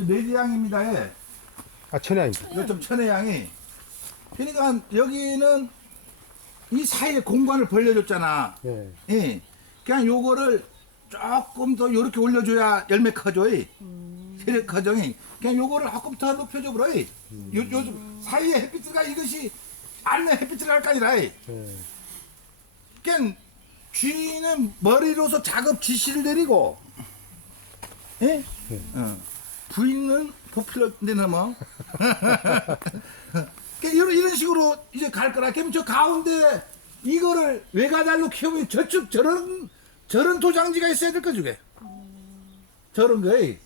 내지양입니다. 예. 아, 천혜입니다. 좀 천혜양이. 그러니까 여기는 이 사이에 공간을 벌려줬잖아. 예. 예. 그냥 요거를 조금 더 요렇게 올려줘야 열매 커져. 이. 세력 커정이. 그냥 요거를 조금 더 높여줘 버려. 이. 요, 요 사이에 햇빛가 이것이 알면 햇빛을 할거 아니라. 이. 예. 그냥 주인은 머리로서 작업 지시를 내리고, 예? 어. 부인은 보필러인데 뭐. 이런, 이런 식으로 이제 갈 거라. 그러면 저 가운데 이거를 외가달로 키우면 저쪽 저런, 저런 도장지가 있어야 될 거죠, 게 저런 거에.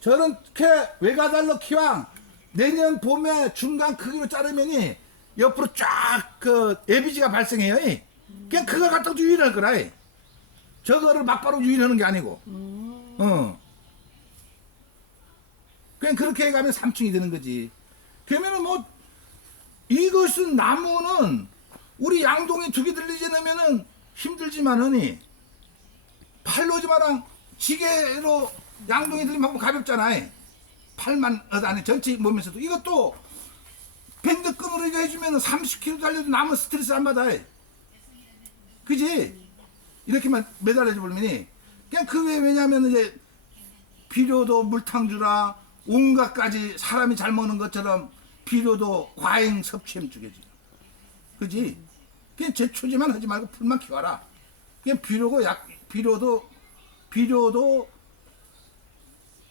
저렇게 외가달로 키왕 내년 봄에 중간 크기로 자르면이 옆으로 쫙그 예비지가 발생해요. 이. 그냥 그걸 갖다 유인할 거라. 이. 저거를 막바로 유인하는 게 아니고. 어. 그냥 그렇게 해가면 3층이 되는 거지. 그러면은 뭐 이것은 나무는 우리 양동이 두 개 들리지 않으면은 힘들지만은 팔로지마랑 지게로 양동이 들리면 하고 가볍잖아. 이. 팔만 어, 안에 전체 몸에서도 이것도 밴드끈으로 이거 해주면 30km 달려도 남은 스트레스 안 받아. 그지? 이렇게만 매달려줘 버리면 그냥 그 외에 왜냐면 이제 비료도 물탕 주라 온갖 가지 사람이 잘 먹는 것처럼 비료도 과잉 섭취해 주게 지 그지? 그냥 제초제만 하지 말고 풀만 키워라. 그냥 비료고 약 비료도 비료도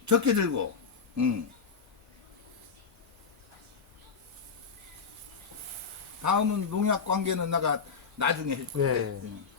적게 들고, 음. 다음은 농약 관계는 내가 나중에 해줄 거야. 네. 음.